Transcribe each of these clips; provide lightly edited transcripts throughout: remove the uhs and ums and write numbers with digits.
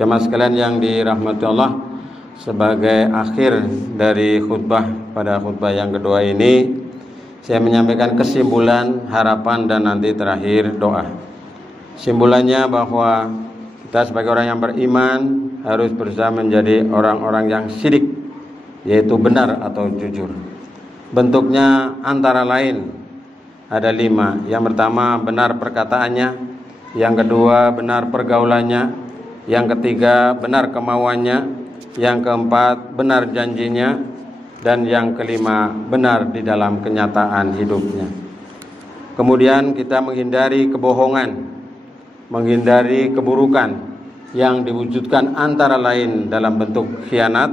Jemaah sekalian yang dirahmati Allah, sebagai akhir dari khutbah pada khutbah yang kedua ini, saya menyampaikan kesimpulan, harapan, dan nanti terakhir doa. Simpulannya bahwa kita sebagai orang yang beriman harus berusaha menjadi orang-orang yang sidik, yaitu benar atau jujur. Bentuknya antara lain ada 5. Yang pertama, benar perkataannya. Yang kedua, benar pergaulannya. Yang ketiga, benar kemauannya. Yang keempat, benar janjinya. Dan yang kelima, benar di dalam kenyataan hidupnya. Kemudian kita menghindari kebohongan, menghindari keburukan yang diwujudkan antara lain dalam bentuk khianat.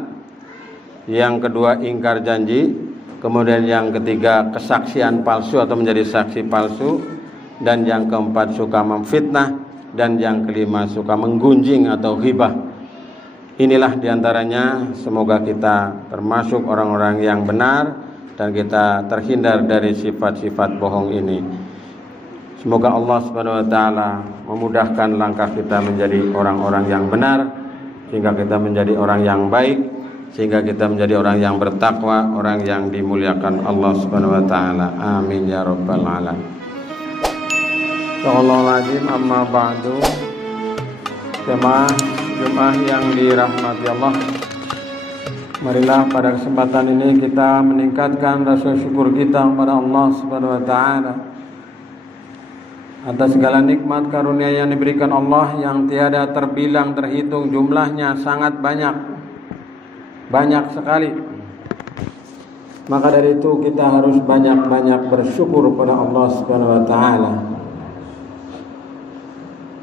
Yang kedua, ingkar janji. Kemudian yang ketiga, kesaksian palsu atau menjadi saksi palsu. Dan yang keempat, suka memfitnah. Dan yang kelima, suka menggunjing atau ghibah. Inilah diantaranya. Semoga kita termasuk orang-orang yang benar dan kita terhindar dari sifat-sifat bohong ini. Semoga Allah Subhanahu wa taala memudahkan langkah kita menjadi orang-orang yang benar, sehingga kita menjadi orang yang baik, sehingga kita menjadi orang yang bertakwa, orang yang dimuliakan Allah Subhanahu wa taala. Amin ya rabbal alamin. Astagfirullahaladzim, amma ba'du. Jemaah yang dirahmati Allah, marilah pada kesempatan ini kita meningkatkan rasa syukur kita kepada Allah Subhanahu wa taala atas segala nikmat karunia yang diberikan Allah yang tiada terbilang terhitung, jumlahnya sangat banyak sekali. Maka dari itu kita harus banyak-banyak bersyukur kepada Allah Subhanahu wa taala.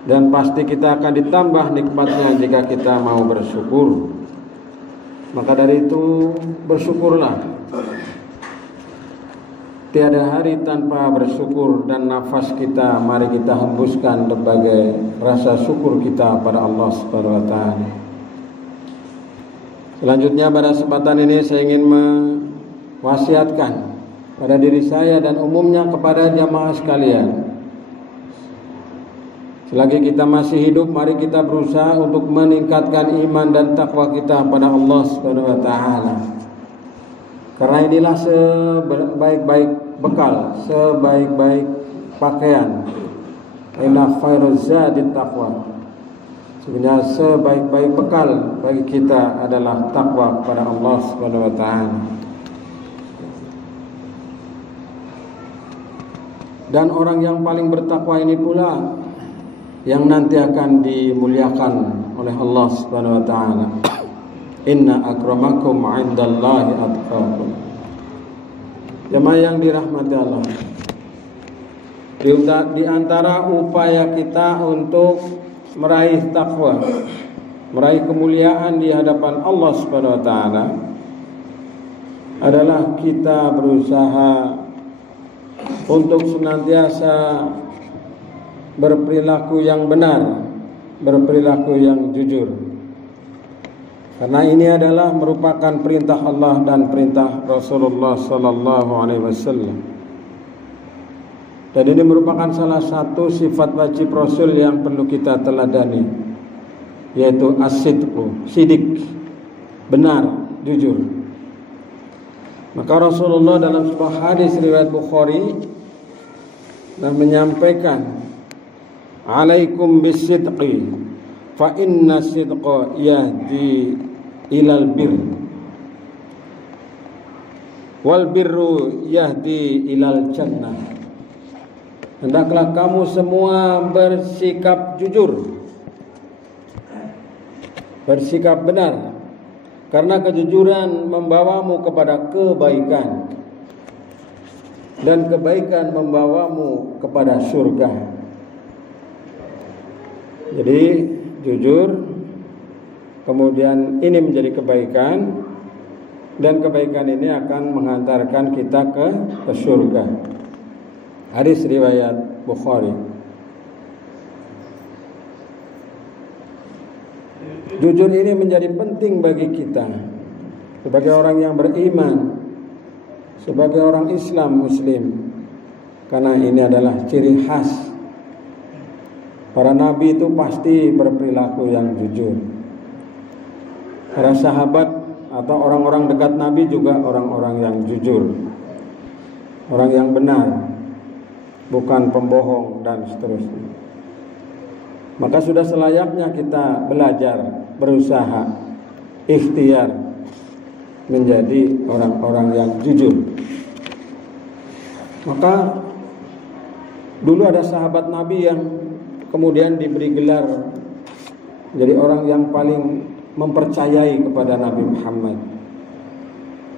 Dan pasti kita akan ditambah nikmatnya jika kita mau bersyukur. Maka dari itu bersyukurlah. Tiada hari tanpa bersyukur, dan nafas kita mari kita hembuskan sebagai rasa syukur kita pada Allah Subhanahu wa taala. Selanjutnya pada kesempatan ini saya ingin mewasiatkan pada diri saya dan umumnya kepada jamaah sekalian. Selagi kita masih hidup, mari kita berusaha untuk meningkatkan iman dan takwa kita pada Allah Subhanahu wa taala. Karena inilah sebaik-baik bekal, sebaik-baik pakaian. Inna khairuz zadi taqwa. Sebenarnya sebaik-baik bekal bagi kita adalah takwa kepada Allah Subhanahu wa taala. Dan orang yang paling bertakwa ini pula yang nanti akan dimuliakan oleh Allah Subhanahu wa taala. Inna akramakum 'indallahi atqakum. Jemaah yang dirahmati Allah, di antara upaya kita untuk meraih takwa, meraih kemuliaan di hadapan Allah Subhanahu wa taala adalah kita berusaha untuk senantiasa berperilaku yang benar, berperilaku yang jujur. Karena ini adalah merupakan perintah Allah dan perintah Rasulullah sallallahu alaihi wasallam. Dan ini merupakan salah satu sifat wajib Rasul yang perlu kita teladani, yaitu as-sidqu, sidik, benar, jujur. Maka Rasulullah dalam sebuah hadis riwayat Bukhari dan menyampaikan, alaikum bisidqi fa inna sidqa yahdi ilal bir wal birru yahdi ilal jannah. Hendaklah kamu semua bersikap jujur, bersikap benar, karena kejujuran membawamu kepada kebaikan, dan kebaikan membawamu kepada surga. Jadi jujur, kemudian ini menjadi kebaikan, dan kebaikan ini akan menghantarkan kita ke surga. Hadis riwayat Bukhari. Jujur ini menjadi penting bagi kita sebagai orang yang beriman, sebagai orang Islam Muslim, karena ini adalah ciri khas Para nabi itu pasti berperilaku yang jujur. Para sahabat atau orang-orang dekat nabi juga orang-orang yang jujur, orang yang benar, bukan pembohong dan seterusnya. Maka sudah selayaknya kita belajar, berusaha, ikhtiar menjadi orang-orang yang jujur. Maka dulu ada sahabat Nabi yang kemudian diberi gelar jadi orang yang paling mempercayai kepada Nabi Muhammad,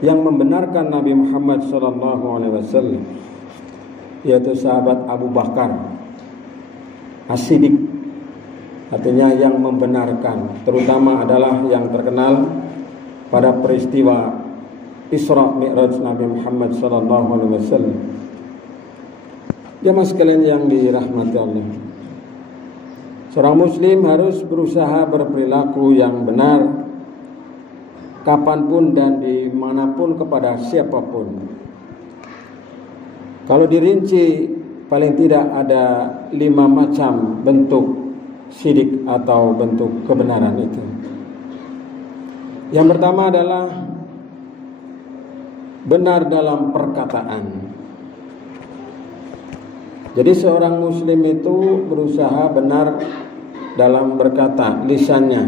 yang membenarkan Nabi Muhammad SAW, yaitu sahabat Abu Bakar As-Siddiq. Artinya yang membenarkan, terutama adalah yang terkenal pada peristiwa Isra Mi'raj Nabi Muhammad SAW. Jamaah sekalian yang dirahmati Allah, seorang muslim harus berusaha berperilaku yang benar kapanpun dan dimanapun kepada siapapun. Kalau dirinci, paling tidak ada 5 macam bentuk syirik atau bentuk kebenaran itu. Yang pertama adalah benar dalam perkataan. Jadi seorang muslim itu berusaha benar dalam berkata, lisannya,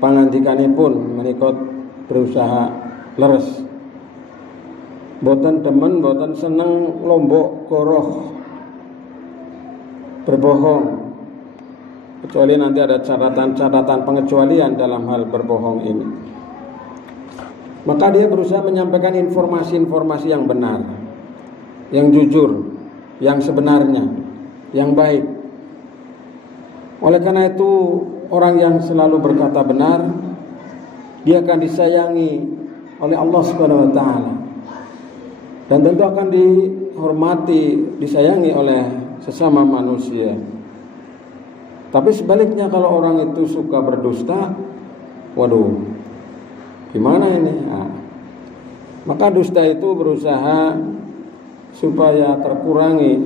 pangandikanipun menikot berusaha leres. Boten demen, boten seneng lombok koroh berbohong, kecuali nanti ada catatan pengecualian dalam hal berbohong ini. Maka dia berusaha menyampaikan informasi-informasi yang benar, yang jujur, yang sebenarnya, yang baik. Oleh karena itu, orang yang selalu berkata benar, dia akan disayangi oleh Allah Subhanahu wa taala. Dan tentu akan dihormati, disayangi oleh sesama manusia. Tapi sebaliknya kalau orang itu suka berdusta, waduh, gimana ini? Maka dusta itu berusaha supaya terkurangi,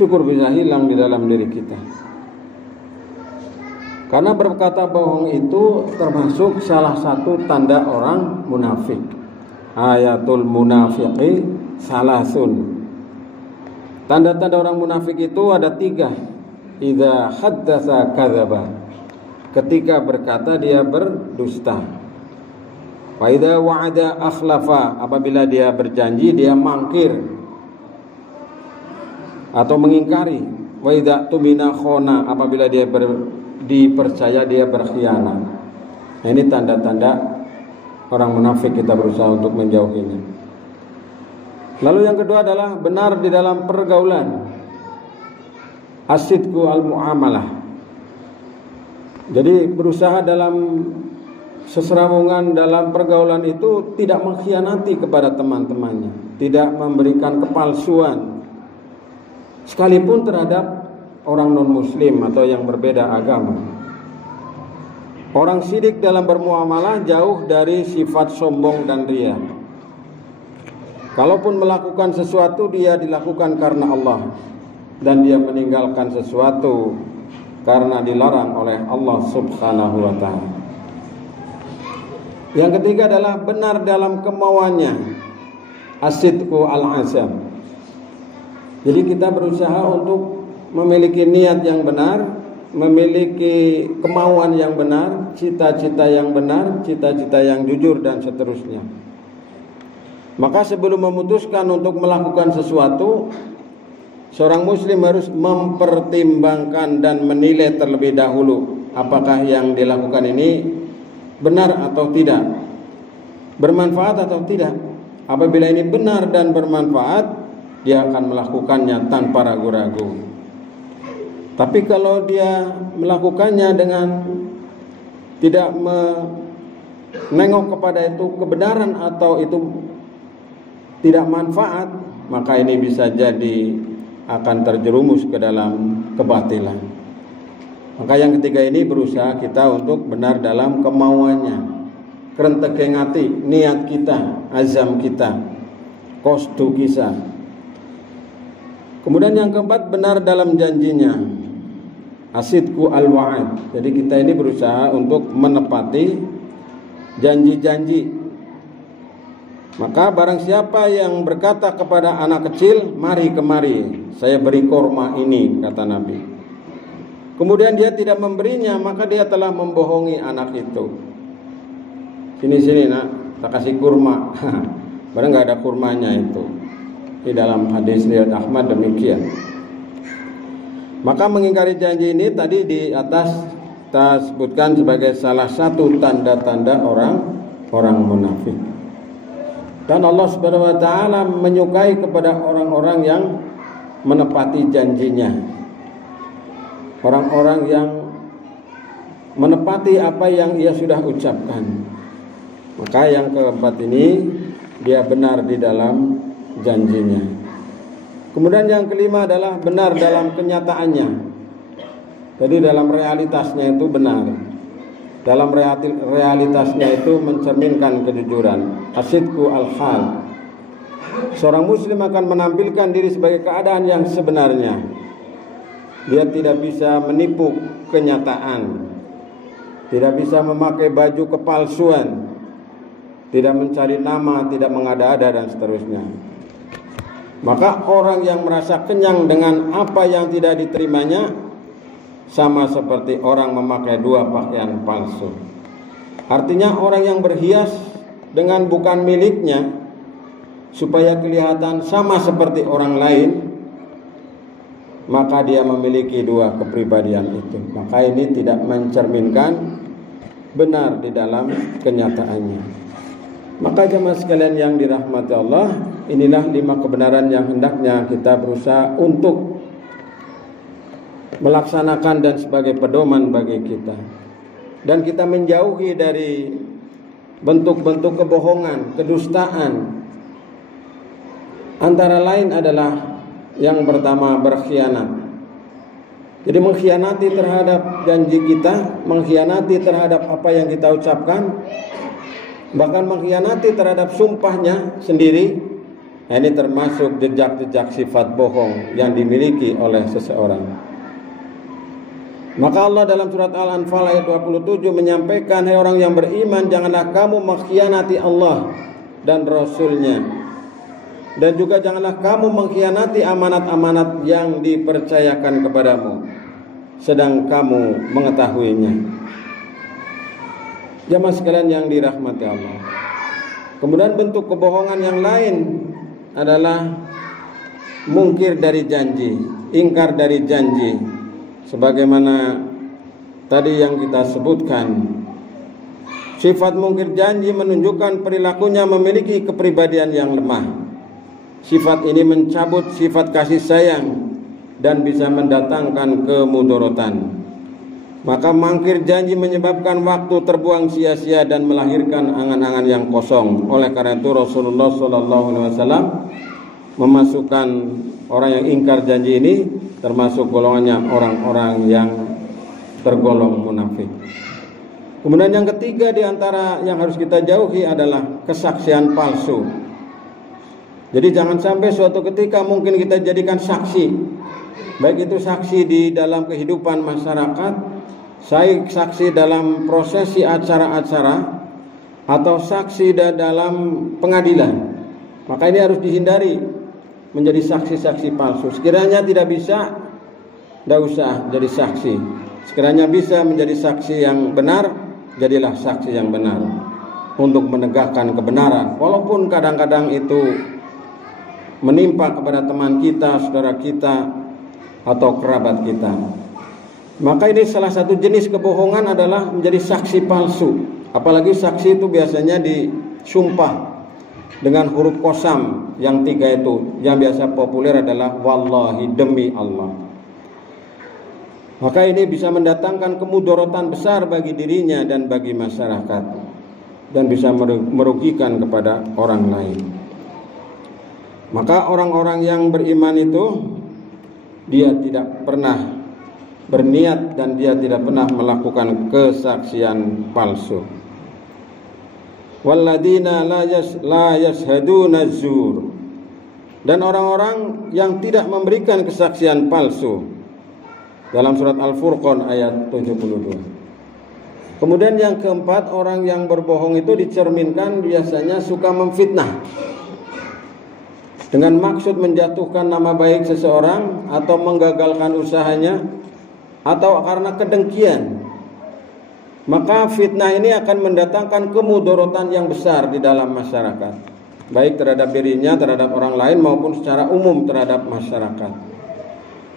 syukur bisa hilang di dalam diri kita. Karena berkata bohong itu termasuk salah satu tanda orang munafik. Ayatul munafiqi salasun. Tanda-tanda orang munafik itu ada 3. Idza haddatsa kadzaba. Ketika berkata dia berdusta. Wa idza wa'ada akhlafa. Apabila dia berjanji dia mangkir atau mengingkari. Wa idza tumina khona. Apabila dia dipercaya dia berkhianat. Nah, ini tanda-tanda orang munafik, kita berusaha untuk menjauhinya. Lalu yang kedua adalah benar di dalam pergaulan. As-sidqu al-mu'amalah. Jadi berusaha dalam seseramungan, dalam pergaulan itu tidak mengkhianati kepada teman-temannya, tidak memberikan kepalsuan, sekalipun terhadap orang non-muslim atau yang berbeda agama. Orang sidik dalam bermuamalah jauh dari sifat sombong dan riya. Kalaupun melakukan sesuatu, dia dilakukan karena Allah, dan dia meninggalkan sesuatu karena dilarang oleh Allah Subhanahu wa ta'ala. Yang ketiga adalah benar dalam kemauannya. As-sidqu al-azam. Jadi kita berusaha untuk memiliki niat yang benar, memiliki kemauan yang benar, cita-cita yang benar, cita-cita yang jujur, dan seterusnya. Maka sebelum memutuskan untuk melakukan sesuatu, seorang muslim harus mempertimbangkan dan menilai terlebih dahulu apakah yang dilakukan ini benar atau tidak, bermanfaat atau tidak. Apabila ini benar dan bermanfaat, dia akan melakukannya tanpa ragu-ragu. Tapi kalau dia melakukannya dengan tidak menengok kepada itu kebenaran atau itu tidak manfaat, maka ini bisa jadi akan terjerumus ke dalam kebatilan. Maka yang ketiga ini berusaha kita untuk benar dalam kemauannya, kerentekeng hati, niat kita, azam kita, qasdu kita. Kemudian yang keempat, benar dalam janjinya. Asidku al-wa'ad. Jadi kita ini berusaha untuk menepati janji-janji. Maka barang siapa yang berkata kepada anak kecil, mari kemari, saya beri korma ini, kata Nabi. Kemudian dia tidak memberinya, maka dia telah membohongi anak itu. Sini nak, tak kasih kurma. Padahal nggak ada kurmanya itu. Di dalam hadis riwayat Ahmad demikian. Maka mengingkari janji ini tadi di atas kita sebutkan sebagai salah satu tanda-tanda orang munafik. Dan Allah Subhanahu wa taala menyukai kepada orang-orang yang menepati janjinya. Orang-orang yang menepati apa yang ia sudah ucapkan. Maka yang keempat ini dia benar di dalam janjinya. Kemudian yang kelima adalah benar dalam kenyataannya. Jadi dalam realitasnya itu benar. Dalam realitasnya itu mencerminkan kejujuran. Asidku al-hal. Seorang muslim akan menampilkan diri sebagai keadaan yang sebenarnya. Dia tidak bisa menipu kenyataan. Tidak bisa memakai baju kepalsuan. Tidak mencari nama, tidak mengada-ada dan seterusnya. Maka orang yang merasa kenyang dengan apa yang tidak diterimanya sama seperti orang memakai dua pakaian palsu. Artinya orang yang berhias dengan bukan miliknya supaya kelihatan sama seperti orang lain, maka dia memiliki dua kepribadian itu. Maka ini tidak mencerminkan benar di dalam kenyataannya. Maka jemaah sekalian yang dirahmati Allah, inilah 5 kebenaran yang hendaknya kita berusaha untuk melaksanakan dan sebagai pedoman bagi kita. Dan kita menjauhi dari bentuk-bentuk kebohongan, kedustaan. Antara lain adalah yang pertama berkhianat. Jadi mengkhianati terhadap janji kita, mengkhianati terhadap apa yang kita ucapkan, bahkan mengkhianati terhadap sumpahnya sendiri. Nah, ini termasuk jejak-jejak sifat bohong yang dimiliki oleh seseorang. Maka Allah dalam surat Al-Anfal ayat 27 menyampaikan, hai orang yang beriman, janganlah kamu mengkhianati Allah dan Rasul-Nya, dan juga janganlah kamu mengkhianati amanat-amanat yang dipercayakan kepadamu, sedang kamu mengetahuinya. Jamaah sekalian yang dirahmati Allah. Kemudian bentuk kebohongan yang lain adalah mungkir dari janji, ingkar dari janji. Sebagaimana tadi yang kita sebutkan, sifat mungkir janji menunjukkan perilakunya memiliki kepribadian yang lemah. Sifat ini mencabut sifat kasih sayang dan bisa mendatangkan kemudorotan. Maka mangkir janji menyebabkan waktu terbuang sia-sia dan melahirkan angan-angan yang kosong. Oleh karena itu Rasulullah SAW memasukkan orang yang ingkar janji ini termasuk golongannya orang-orang yang tergolong munafik. Kemudian yang ketiga di antara yang harus kita jauhi adalah kesaksian palsu. Jadi jangan sampai suatu ketika mungkin kita jadikan saksi, baik itu saksi di dalam kehidupan masyarakat, saksi dalam prosesi acara-acara, atau saksi dalam pengadilan. Maka ini harus dihindari menjadi saksi-saksi palsu. Sekiranya tidak bisa, tidak usah jadi saksi. Sekiranya bisa menjadi saksi yang benar, jadilah saksi yang benar untuk menegakkan kebenaran. Walaupun kadang-kadang itu menimpa kepada teman kita, saudara kita, atau kerabat kita. Maka ini salah satu jenis kebohongan adalah menjadi saksi palsu. Apalagi saksi itu biasanya disumpah dengan huruf qasam yang 3 itu. Yang biasa populer adalah wallahi, demi Allah. Maka ini bisa mendatangkan kemudorotan besar bagi dirinya dan bagi masyarakat, dan bisa merugikan kepada orang lain. Maka orang-orang yang beriman itu dia tidak pernah berniat dan dia tidak pernah melakukan kesaksian palsu. Walladzina la yashhaduna zur. Dan orang-orang yang tidak memberikan kesaksian palsu. dalam surat Al-Furqan ayat 72. Kemudian yang keempat, orang yang berbohong itu dicerminkan biasanya suka memfitnah dengan maksud menjatuhkan nama baik seseorang atau menggagalkan usahanya atau karena kedengkian. Maka fitnah ini akan mendatangkan kemudorotan yang besar di dalam masyarakat, baik terhadap dirinya, terhadap orang lain maupun secara umum terhadap masyarakat.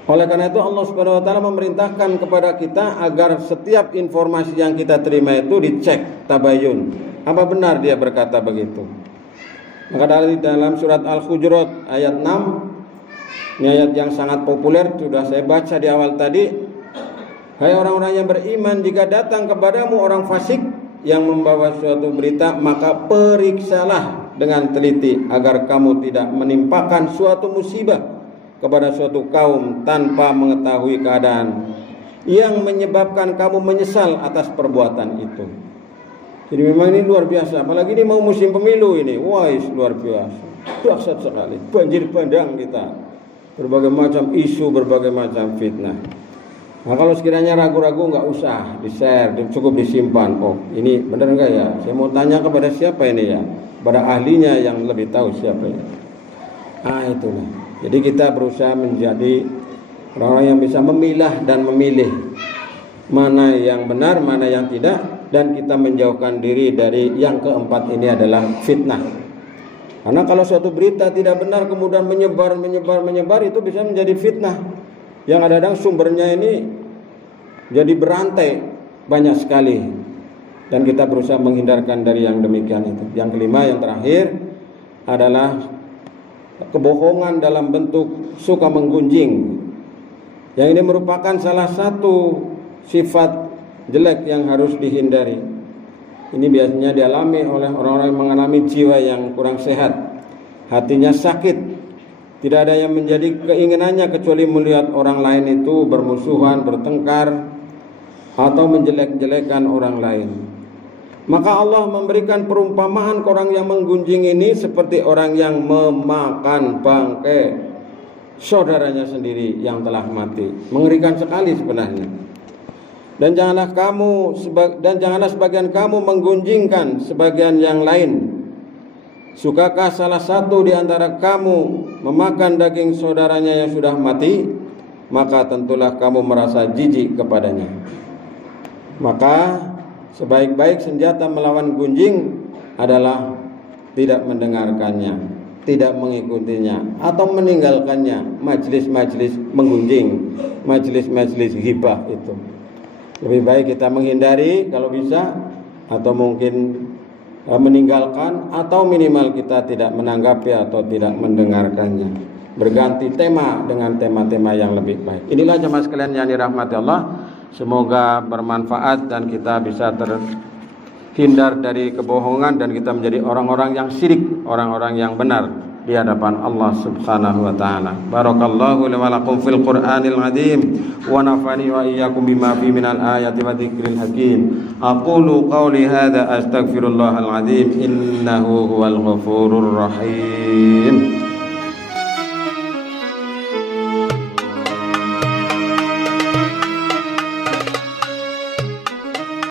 Oleh karena itu Allah Subhanahu wa taala memerintahkan kepada kita agar setiap informasi yang kita terima itu dicek, tabayun. Apa benar dia berkata begitu? Maka dari dalam surat Al-Hujurat ayat 6, ini ayat yang sangat populer, sudah saya baca di awal tadi. Hai orang-orang yang beriman, jika datang kepadamu orang fasik yang membawa suatu berita, maka periksalah dengan teliti agar kamu tidak menimpakan suatu musibah kepada suatu kaum tanpa mengetahui keadaan yang menyebabkan kamu menyesal atas perbuatan itu. Jadi memang ini luar biasa, apalagi ini mau musim pemilu ini. Wah, luar biasa, dahsyat sekali, banjir bandang kita, berbagai macam isu, berbagai macam fitnah. Nah, kalau sekiranya ragu-ragu nggak usah di-share, cukup disimpan. Oh, ini benar nggak ya? Saya mau tanya kepada siapa ini ya? Pada ahlinya yang lebih tahu siapa ini. Ah, itulah. Jadi kita berusaha menjadi orang-orang yang bisa memilah dan memilih mana yang benar, mana yang tidak, dan kita menjauhkan diri dari yang keempat ini adalah fitnah. Karena kalau suatu berita tidak benar kemudian menyebar itu bisa menjadi fitnah. Yang kadang-kadang sumbernya ini jadi berantai banyak sekali, dan kita berusaha menghindarkan dari yang demikian itu. Yang kelima, yang terakhir adalah kebohongan dalam bentuk suka menggunjing. Yang ini merupakan salah satu sifat jelek yang harus dihindari. Ini biasanya dialami oleh orang-orang yang mengalami jiwa yang kurang sehat, hatinya sakit, tidak ada yang menjadi keinginannya kecuali melihat orang lain itu bermusuhan, bertengkar, atau menjelek-jelekan orang lain. Maka Allah memberikan perumpamaan ke orang yang menggunjing ini seperti orang yang memakan bangkai saudaranya sendiri yang telah mati. Mengerikan sekali sebenarnya. Dan janganlah sebagian kamu menggunjingkan sebagian yang lain. Sukakah salah satu di antara kamu memakan daging saudaranya yang sudah mati? Maka tentulah kamu merasa jijik kepadanya. Maka sebaik-baik senjata melawan gunjing adalah tidak mendengarkannya, tidak mengikutinya, atau meninggalkannya. Majelis-majelis menggunjing, majelis-majelis ghibah itu lebih baik kita menghindari kalau bisa, atau mungkin meninggalkan, atau minimal kita tidak menanggapi atau tidak mendengarkannya. Berganti tema dengan tema-tema yang lebih baik. Inilah jemaah sekalian yang dirahmati Allah. Semoga bermanfaat dan kita bisa terhindar dari kebohongan dan kita menjadi orang-orang yang syirik, orang-orang yang benar di hadapan Allah Subhanahu wa taala. Barakallahu li wa lakum fil Qur'anil azim wa nafani wa iyyakum bima fi minal ayati wa dzikril hakim. Aqulu qawli hadza astaghfirullahal azim innahu huwal ghafurur rahim.